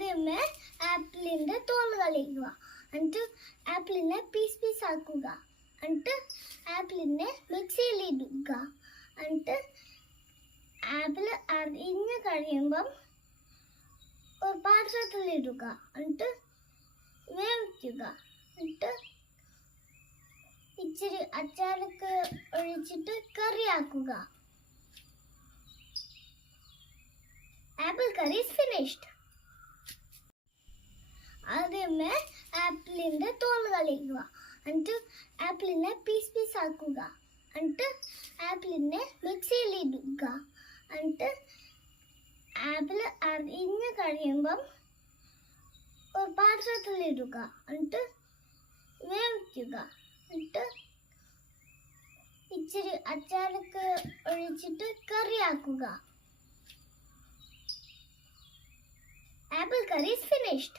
ആദ്യമേ ആപ്പിളിൻ്റെ തോല് കളയുക. എന്നിട്ട് ആപ്പിളിനെ പീസ് ആക്കുക. എന്നിട്ട് ആപ്പിളിനെ മിക്സിയിൽ ഇടുക. എന്നിട്ട് ആപ്പിൾ അരിഞ്ഞ് കഴിയുമ്പം ഒരു പാത്രത്തിലിടുക. എന്നിട്ട് വേവിക്കുക. എന്നിട്ട് ഇച്ചിരി അച്ചാറൊക്കെ ഒഴിച്ചിട്ട് കറിയാക്കുക. Apple curry is finished. ആദ്യമേ ആപ്പിളിൻ്റെ തോല് കളയുക. എന്നിട്ട് ആപ്പിളിനെ പീസ് ആക്കുക. എന്നിട്ട് ആപ്പിളിനെ മിക്സിയിൽ ഇടുക. എന്നിട്ട് ആപ്പിൾ അരിഞ്ഞ് കഴിയുമ്പം ഒരു പാത്രത്തിലിടുക. എന്നിട്ട് വേവിക്കുക. എന്നിട്ട് ഇച്ചിരി അച്ചാറൊക്കെ ഒഴിച്ചിട്ട് കറിയാക്കുക. Apple curry is finished.